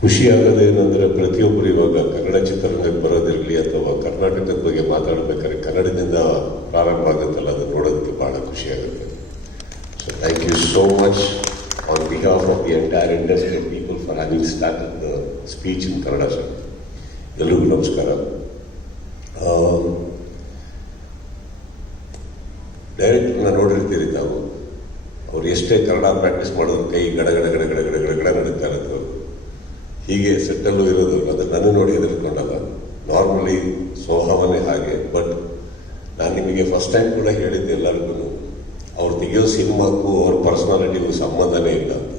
ಖುಷಿ ಆಗೋದು ಪ್ರತಿಯೊಬ್ಬರು ಇವಾಗ ಕನ್ನಡ ಚಿತ್ರರಂಗಕ್ಕೆ ಬರೋದಿರಲಿ ಅಥವಾ ಕರ್ನಾಟಕದ ಬಗ್ಗೆ ಮಾತಾಡಬೇಕಾದ್ರೆ ಕನ್ನಡದಿಂದ ಪ್ರಾರಂಭ ಆಗುತ್ತಲ್ಲ ಅದನ್ನು ನೋಡೋದಕ್ಕೆ ಬಹಳ ಖುಷಿ ಆಗುತ್ತೆ so thank you so much on behalf of the entire industry people for having start the speech in Kannada sir ಎಲ್ರಿಗೂ ನಮಸ್ಕಾರ ನಾನು ನೋಡಿರ್ತೀರಿ ತಾವು ಅವ್ರು ಎಷ್ಟೇ ಕನ್ನಡ ಪ್ರಾಕ್ಟೀಸ್ ಮಾಡೋದು ಕೈ ಗಡ ಗಡ ಗಡ ಗಡ ಗಡ ಗಡ ಗಡ ನಡೀತಾ ಇರುತ್ತೆ. ಹೀಗೆ ಸೆಟ್ಟಲ್ಲೂ ಇರೋದು ಅದು ನನ್ನ ನೋಡಿ ಹೆದರ್ಕೊಂಡಲ್ಲ ನಾರ್ಮಲಿ ಸ್ವಭಾವನೇ ಹಾಗೆ ಬಟ್ ನಾನು ನಿಮಗೆ ಫಸ್ಟ್ ಟೈಮ್ ಕೂಡ ಹೇಳಿದ್ದೆ ಎಲ್ಲರಿಗೂ ಅವ್ರು ತೆಗೆಯೋ ಸಿನಿಮಾಕ್ಕೂ ಅವ್ರ ಪರ್ಸನಾಲಿಟಿಗೂ ಸಂಬಂಧನೇ ಇಲ್ಲ ಅಂತ.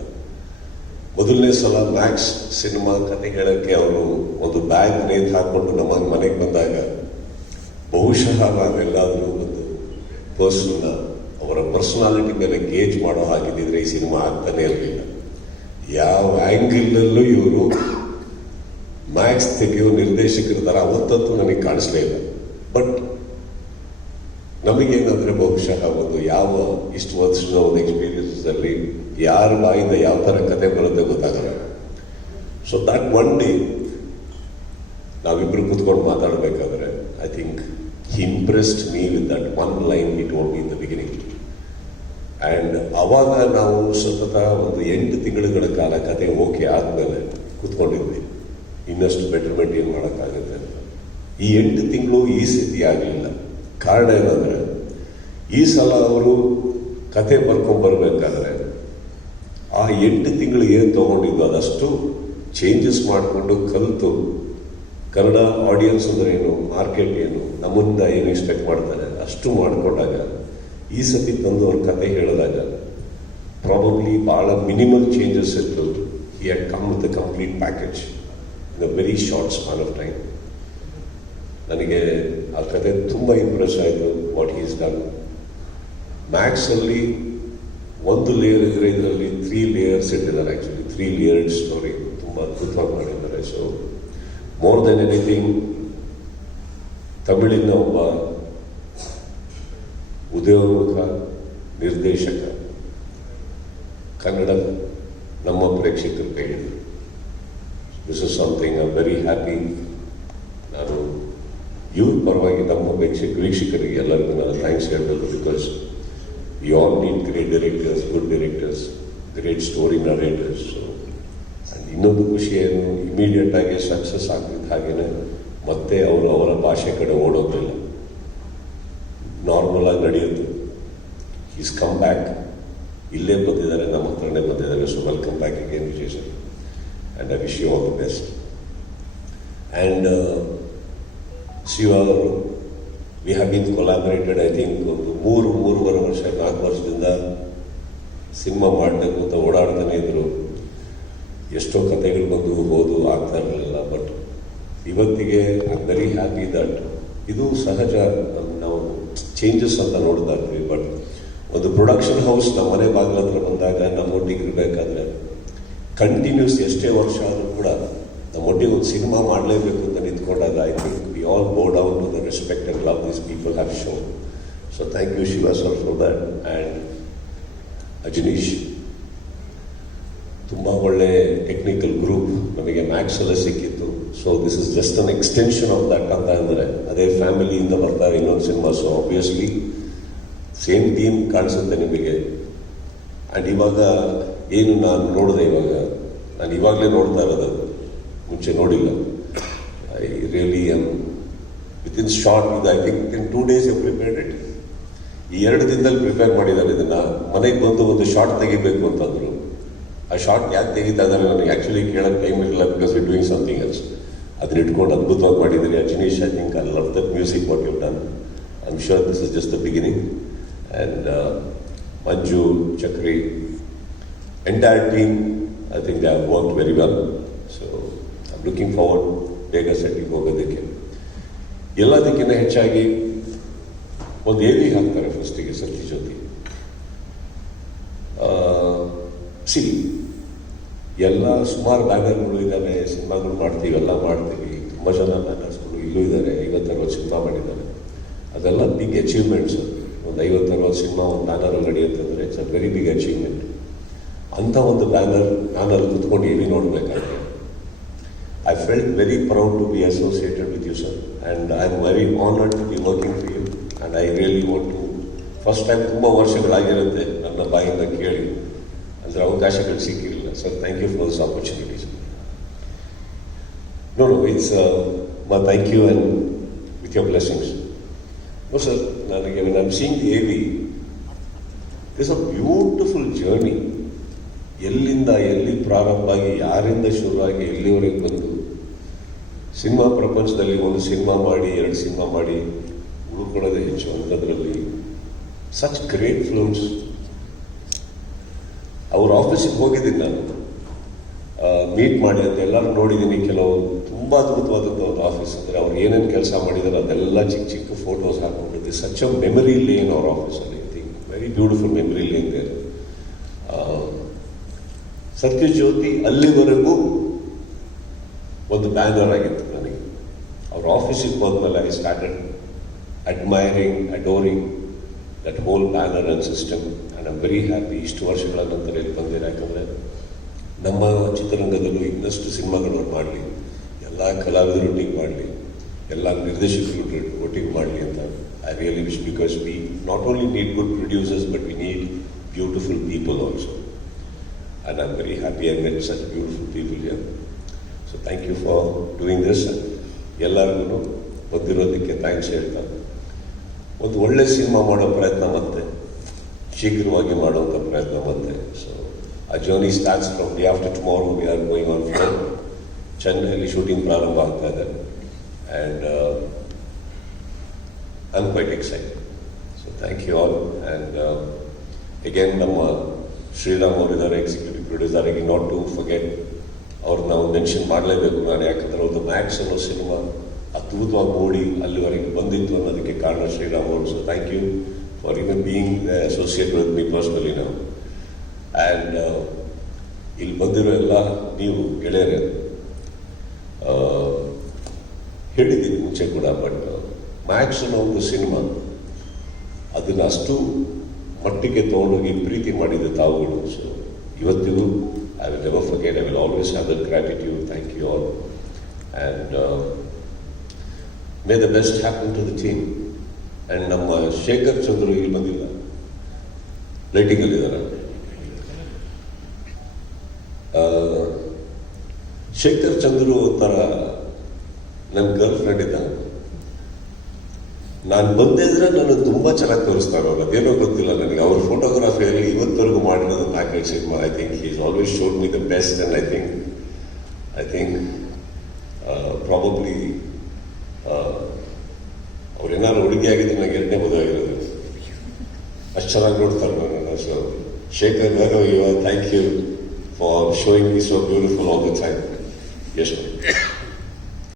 ಮೊದಲನೇ ಸಲ ಮ್ಯಾಕ್ಸ್ ಸಿನಿಮಾ ಕತೆ ಹೇಳೋಕ್ಕೆ ಅವರು ಒಂದು ಬ್ಯಾಗ್ ನೇತು ಹಾಕ್ಕೊಂಡು ನಮ್ಮ ಮನೆಗೆ ಬಂದಾಗ, ಬಹುಶಃ ನಾವೆಲ್ಲಾದರೂ ಒಂದು ಪರ್ಸನ್ನ ಅವರ ಪರ್ಸನಾಲಿಟಿ ಮೇಲೆ ಗೇಜ್ ಮಾಡೋ ಹಾಗಿದ್ದಿದ್ರೆ ಈ ಸಿನಿಮಾ ಆಗ್ತಾನೇ ಇರಲಿಲ್ಲ. ಯಾವ ಆ್ಯಂಗಲ್ನಲ್ಲೂ ಇವರು ಮ್ಯಾಕ್ಸ್ ತೆಗೆಯೋ ನಿರ್ದೇಶಕರ ಥರ ಅವತ್ತಂತೂ ನನಗೆ ಕಾಣಿಸ್ಲೇ ಇಲ್ಲ. ಬಟ್ ನಮಗೇನಂದರೆ ಬಹುಶಃ ಒಂದು ಯಾವ ಇಷ್ಟು ವರ್ಷದ ಒಂದು ಎಕ್ಸ್ಪೀರಿಯನ್ಸಲ್ಲಿ ಯಾರ ಬಾಯಿಂದ ಯಾವ ಥರ ಕತೆ ಬರುತ್ತೆ ಗೊತ್ತಾಗಲ್ಲ. ಸೊ ದಟ್ ಒನ್ ಡೇ ನಾವಿಬ್ರು ಕೂತ್ಕೊಂಡು ಮಾತಾಡಬೇಕಾದ್ರೆ I think impressed me with that one line it own in the beginning and ಅವಾಗ ನಾವು ಸತತ ಒಂದು ಎಂಟು ತಿಂಗಳುಗಳ ಕಾಲ ಕತೆ ಓಕೆ ಆದಮೇಲೆ ಕೂತ್ಕೊಂಡಿದ್ವಿ. ಇನ್ನಷ್ಟು ಬೆಟರ್ಮೆಂಟ್ ಏನು ಮಾಡೋಕ್ಕಾಗುತ್ತೆ ಈ ಎಂಟು ತಿಂಗಳು ಈ ಸ್ಥಿತಿ ಆಗಲಿಲ್ಲ. ಕಾರಣ ಏನಂದರೆ, ಈ ಸಲ ಅವರು ಕತೆ ಬರ್ಕೊಂಡ್ಬರ್ಬೇಕಾದ್ರೆ ಆ ಎಂಟು ತಿಂಗಳು ಏನು ತೊಗೊಂಡಿದ್ದು ಅದಷ್ಟು ಚೇಂಜಸ್ ಮಾಡಿಕೊಂಡು ಕಲಿತು ಕನ್ನಡ ಆಡಿಯನ್ಸ್ ಅಂದರೆ ಏನು ಮಾರ್ಕೆಟ್ ಏನು ನಮ್ಮಿಂದ ಏನು ಎಕ್ಸ್ಪೆಕ್ಟ್ ಮಾಡ್ತಾರೆ, ಅಷ್ಟು ಮಾಡಿಕೊಂಡಾಗ ಈ ಸತಿ ತಂದು ಅವ್ರ ಕತೆ ಹೇಳಿದಾಗ ಪ್ರಾಬಬ್ಲಿ ಭಾಳ ಮಿನಿಮಲ್ ಚೇಂಜಸ್ ಇತ್ತು. He had come with the complete package in a very short span of time ನನಗೆ ಆ ಕತೆ ತುಂಬ ಇಂಪ್ರೆಸ್ ಆಯಿತು ವಾಟ್ ಈಸ್ ಡನ್ ಮ್ಯಾಕ್ಸಲ್ಲಿ ಒಂದು ಲೇಯರ್ ಇದ್ರೆ ಇದರಲ್ಲಿ ತ್ರೀ ಲೇಯರ್ಸ್ ಇಟ್ಟಿದ್ದಾರೆ ಆ್ಯಕ್ಚುಲಿ ತ್ರೀ ಲೇಯರ್ಡ್ ಸ್ಟೋರಿ ತುಂಬ ಅದ್ಭುತವಾಗಿ ಮಾಡಿದ್ದಾರೆ. ಸೊ ಮೋರ್ ದೆನ್ ಎನಿಥಿಂಗ್ ತಮಿಳಿನ ಒಬ್ಬ ಉದಯೋನ್ಮುಖ ನಿರ್ದೇಶಕ. ಕನ್ನಡ ನಮ್ಮ ಪ್ರೇಕ್ಷಕರ ಕೈಯಲ್ಲಿ. This is something I very happy ನಾನು ಇವ್ರ ಪರವಾಗಿ ನಮ್ಮ ವೀಕ್ಷಕ ವೀಕ್ಷಕರಿಗೆ ಎಲ್ಲರಿಗೂ ನಾನು ಥ್ಯಾಂಕ್ಸ್ ಹೇಳ್ಬೋದು because you all need great directors good directors great story narrators and ಇನ್ನೊಂದು ಖುಷಿ ಏನು ಇಮಿಡಿಯೇಟಾಗಿ ಸಕ್ಸಸ್ ಆಗ್ತಿದ್ದ ಹಾಗೇನೆ ಮತ್ತೆ ಅವರು ಅವರ ಭಾಷೆ ಕಡೆ ಓಡೋದಿಲ್ಲ ನಾರ್ಮಲ್ ಆಗಿ ನಡೆಯುತ್ತೆ ಈಸ್ ಕಮ್ ಬ್ಯಾಕ್ ಇಲ್ಲೇ ಹತ್ರನೇ ಬಂದಿದ್ದಾರೆ so welcome back again Vijay and I wish you all the best and Shiva ಅವರು we have been collaborated I think ಒಂದು ಮೂರು, ಮೂರುವರೆ ವರ್ಷ, ನಾಲ್ಕು ವರ್ಷದಿಂದ ಸಿಂಹ ಮಾಡಬೇಕು ಅಂತ ಓಡಾಡ್ತಾನೆ ಇದ್ದರು ಎಷ್ಟೋ ಕಥೆಗಳು ಬಂದು ಹೋದು, ಆಗ್ತಾ ಇರಲಿಲ್ಲ ಬಟ್ ಇವತ್ತಿಗೆ ಐ ವೆರಿ ಹ್ಯಾಪಿ ದಟ್ ಇದು ಸಹಜ ನಾವು ಚೇಂಜಸ್ ಅಂತ ನೋಡ್ತಾ ಇರ್ತೀವಿ ಬಟ್ ಒಂದು ಪ್ರೊಡಕ್ಷನ್ ಹೌಸ್ ನಮ್ಮ ಮನೆ ಬಾಗಿಲ ಹತ್ರ ಬಂದಾಗ ನಮ್ಮೊಟ್ಟಿಗೆ ಇರಬೇಕಾದ್ರೆ ಕಂಟಿನ್ಯೂಸ್ ಎಷ್ಟೇ ವರ್ಷ ಆದರೂ ಕೂಡ ನಮ್ಮೊಟ್ಟಿಗೆ ಒಂದು ಸಿನಿಮಾ ಮಾಡಲೇಬೇಕು ಅಂತ ನಿಂತ್ಕೊಂಡಾಗ I think we all go down to the respect and love this people have show so thank you Shiva sir for that and Ajaneesh ತುಂಬ ಒಳ್ಳೆ ಟೆಕ್ನಿಕಲ್ ಗ್ರೂಪ್ ನಮಗೆ ಮ್ಯಾಕ್ಸ್ ಎಲ್ಲ ಸಿಕ್ಕಿತ್ತು. So this is just an extension of that ಅಂತ ಅಂದರೆ ಅದೇ ಫ್ಯಾಮಿಲಿಯಿಂದ ಬರ್ತಾರೆ ಇನ್ನೊಂದು cinema so obviously same theme ಕಾಣಿಸುತ್ತೆ ನಿಮಗೆ. ಆ್ಯಂಡ್ ಇವಾಗ ಏನು ನಾನು ನೋಡಿದೆ ಇವಾಗ, ನಾನು ಇವಾಗಲೇ ನೋಡ್ತಾ ಇರೋದು. ಮುಂಚೆ ನೋಡಿಲ್ಲ. I really am with in short ಇದು I think in two days you prepared it ಈ ಎರಡು ದಿನದಲ್ಲಿ ಪ್ರಿಪೇರ್ ಮಾಡಿದ್ದಾರೆ ಇದನ್ನು. ಮನೆಗೆ ಬಂದು ಒಂದು ಶಾರ್ಟ್ ತೆಗಿಬೇಕು ಅಂತಂದರು. ಆ ಶಾರ್ಟ್ ಯಾಕೆ ತೆಗಿತಾ ಇದ್ದಾರೆ ನನಗೆ ಆ್ಯಕ್ಚುಲಿ ಕೇಳೋಕೆ ಟೈಮ್ ಇರಲಿಲ್ಲ because you doing something else ಅದನ್ನ ಇಟ್ಕೊಂಡು ಅದ್ಭುತವಾಗಿ ಮಾಡಿದ್ದೀರಿ. Jinesh I think I love that music what you done I am sure this is just the beginning and Manju Chakri entire team I think they have work very well so I am looking forward ಬೇಗ ಸೆಟ್ಟಿಗೆ ಹೋಗೋದಕ್ಕೆ. ಎಲ್ಲದಕ್ಕಿಂತ ಹೆಚ್ಚಾಗಿ ಒಂದು ಎವಿ ಹಾಕ್ತಾರೆ ಫಸ್ಟಿಗೆ ಸತ್ಯ ಜೊತೆ ಸಿ ಎಲ್ಲ ಸುಮಾರು ಬ್ಯಾನರ್ಗಳು ಇದ್ದಾವೆ, ಸಿನಿಮಾಗಳು ಮಾಡ್ತೀವಿ, ಎಲ್ಲ ಮಾಡ್ತೀವಿ. ತುಂಬ ಜನ ಬ್ಯಾನರ್ಸ್ಗಳು ಇಲ್ಲೂ ಇದ್ದಾರೆ ಐವತ್ತರವತ್ತು ಸಿನಿಮಾ ಮಾಡಿದ್ದಾರೆ. ಅದೆಲ್ಲ ಬಿಗ್ ಅಚೀವ್ಮೆಂಟ್ಸ್ ಒಂದು ಐವತ್ತು ಅರವತ್ತು ಸಿನಿಮಾ ಒಂದು ಬ್ಯಾನರ್ ನಡೆಯುತ್ತೆ ಅಂದರೆ it's a very big achievement ಅಂಥ ಒಂದು ಬ್ಯಾನರ್ ನಾನು ಅಲ್ಲಿ ಕುತ್ಕೊಂಡು ಎಲ್ಲಿ ನೋಡಬೇಕಾಗಿ I felt very proud to be associated with you sir and I am very honour to be working for you and I really want to first time ತುಂಬ ವರ್ಷಗಳಾಗಿರುತ್ತೆ ನನ್ನ ಬಾಯಿಂದ ಕೇಳಿ. ಅಂದರೆ ಅವಕಾಶಗಳು ಸಿಕ್ಕಿರಲಿಲ್ಲ. Sir thank you for this opportunity sir ನೋಡು it's my thank you and with your blessings sir ನನಗೆ I seeing the AV, it's a beautiful journey. ಎಲ್ಲಿಂದ ಎಲ್ಲಿ ಪ್ರಾರಂಭ ಆಗಿ ಯಾರಿಂದ ಶುರುವಾಗಿ ಎಲ್ಲಿವರೆಗೆ ಬಂದು? ಸಿನಿಮಾ ಪ್ರಪಂಚದಲ್ಲಿ ಒಂದು ಸಿನಿಮಾ ಮಾಡಿ ಎರಡು ಸಿನಿಮಾ ಮಾಡಿ ಉಳ್ಕೊಳ್ಳೋದೇ ಹೆಚ್ಚು ಅಂಥದ್ರಲ್ಲಿ. ಸಚ್ ಗ್ರೇಟ್ ಫಿಲ್ಮ್ಸ್ ಅವ್ರ ಆಫೀಸಿಗೆ ಹೋಗಿದ್ದೀನಿ ನಾನು. ಮೀಟ್ ಮಾಡಿ ಅಂತ ಎಲ್ಲರೂ ನೋಡಿದ್ದೀನಿ ಕೆಲವು ತುಂಬ ಅದ್ಭುತವಾದಂಥ ಒಂದು ಆಫೀಸ್ ಅಂದರೆ ಅವ್ರು ಏನೇನು ಕೆಲಸ ಮಾಡಿದ್ದಾರೆ ಅದೆಲ್ಲ ಚಿಕ್ಕ ಚಿಕ್ಕ ಫೋಟೋಸ್ ಹಾಕೊಂಡಿದ್ದೆ ಸಚ್ ಅ ಮೆಮರಿ ಲೇನ್ ಅವ್ರ ಆಫೀಸಲ್ಲಿ I think very beautiful memory lane there Sathyajyothi ಅಲ್ಲಿವರೆಗೂ ಒಂದು ಬ್ಯಾನರ್ ಆಗಿತ್ತು ನನಗೆ. ಅವ್ರ ಆಫೀಸಿಗೆ ಹೋದ್ಮೇಲೆ I started admiring adoring that whole banner and system and I'm very happy ಇಷ್ಟು ವರ್ಷಗಳ ನಂತರ ಇಲ್ಲಿ ಬಂದಿರೋ ಯಾಕಂದರೆ ನಮ್ಮ ಚಿತ್ರರಂಗದಲ್ಲೂ ಇನ್ನಷ್ಟು ಸಿನಿಮಾಗಳು ಮಾಡಲಿ. ಎಲ್ಲ ಕಲಾವಿದರೊಟ್ಟಿಗೆ ಮಾಡಲಿ. ಎಲ್ಲ ನಿರ್ದೇಶಕರು ಒಟ್ಟಿಗೆ ಮಾಡಲಿ ಅಂತ. I really wish because we not only need good producers but we need beautiful people also I I'm very happy I met such beautiful people your so thank you for doing this ಎಲ್ಲರಿಗೂ ಬಂದಿರೋದಕ್ಕೆ thanks ಹೇಳ್ತಾ. ಒಂದು ಒಳ್ಳೆ cinema ಮಾಡೋ ಪ್ರಯತ್ನ ಮತ್ತೆ. ಶೀಘ್ರವಾಗಿ ಮಾಡುವಂಥ ಪ್ರಯತ್ನ ಮತ್ತೆ. ಸೊ ಆ journey starts from day after tomorrow we are going on floor ಚೆನ್ನೈಯಲ್ಲಿ shooting ಪ್ರಾರಂಭ ಆಗ್ತಾ ಇದೆ. And I am quite excited so thank you all and again ನಮ್ಮ ಶ್ರೀರಾಮ್ ಅವರಿದ್ದಾರೆ ಎಕ್ಸಿಕ್ಯೂಟಿವ್ ಪ್ರೊಡ್ಯೂಸರ್ ಆಗಿ ನಾಟ್ ಟು ಫಗೆಟ್ ಅವ್ರು ನಾವು ಮೆನ್ಷನ್ ಮಾಡಲೇಬೇಕು ನಾನು. ಯಾಕಂದ್ರೆ ಒಂದು ಮ್ಯಾಕ್ಸ್ ಅನ್ನೋ ಸಿನಿಮಾ ಅದ್ಭುತವಾಗಿ ಓಡಿ ಅಲ್ಲಿವರೆಗೆ ಬಂದಿತ್ತು ಅನ್ನೋದಕ್ಕೆ ಕಾರಣ ಶ್ರೀರಾಮ್ ಅವರು. So thank you for even being associate with me personally ನಾವು ಆ್ಯಂಡ್ ಇಲ್ಲಿ ಬಂದಿರೋ ಎಲ್ಲ ನೀವು ಗೆಳೆಯರೇ ಹೇಳಿದ್ದೀನಿ ಮುಂಚೆ ಕೂಡ ಬಟ್ ಮ್ಯಾಕ್ಸ್ ಅನ್ನೋ ಒಂದು ಸಿನಿಮಾ ಅದನ್ನು ಅಷ್ಟು ಮಟ್ಟಿಗೆ ತೊಗೊಂಡೋಗಿ ಪ್ರೀತಿ ಮಾಡಿದ ತಾವುಗಳು. ಸೊ ಇವತ್ತಿಗೂ I will never forget I will always have the gratitude thank you all and may the best happen to the team and ನಮ್ಮ ಶೇಖರ್ ಚಂದ್ರು ಇಲ್ಲಿ ಬಂದಿಲ್ಲ. ಲೈಟಿಂಗಲ್ಲಿದ್ದಾರೆ ಶೇಖರ್ ಚಂದ್ರು ಒಂಥರ ನನ್ನ ಗರ್ಲ್ ಫ್ರೆಂಡ್ ಇದ್ದ. ನಾನು ಬಂದಿದ್ರೆ ನಾನು ತುಂಬಾ ಚೆನ್ನಾಗಿ ತೋರಿಸ್ತಾರೆ ಅವ್ರು. ಅದೇನೋ ಗೊತ್ತಿಲ್ಲ ನನಗೆ. ಅವ್ರ ಫೋಟೋಗ್ರಫಿಯಲ್ಲಿ ಇವತ್ತವರೆಗೂ ಮಾಡಿರೋದು ನಾಲ್ಕೈದು cinema I think is always showed me the best and I think I think probably ಅವ್ರೇನಾದ್ರು ಹುಡುಗಿ ಆಗಿದ್ರೆ ನನಗೆ ಎರಡನೇ ಮದುವೆ ಆಗಿರೋದು. ಅಷ್ಟು ಚೆನ್ನಾಗಿ ನೋಡ್ತಾರೆ Shekhar so Shekhar you thank you for showing is so beautiful all the time ಎಷ್ಟು.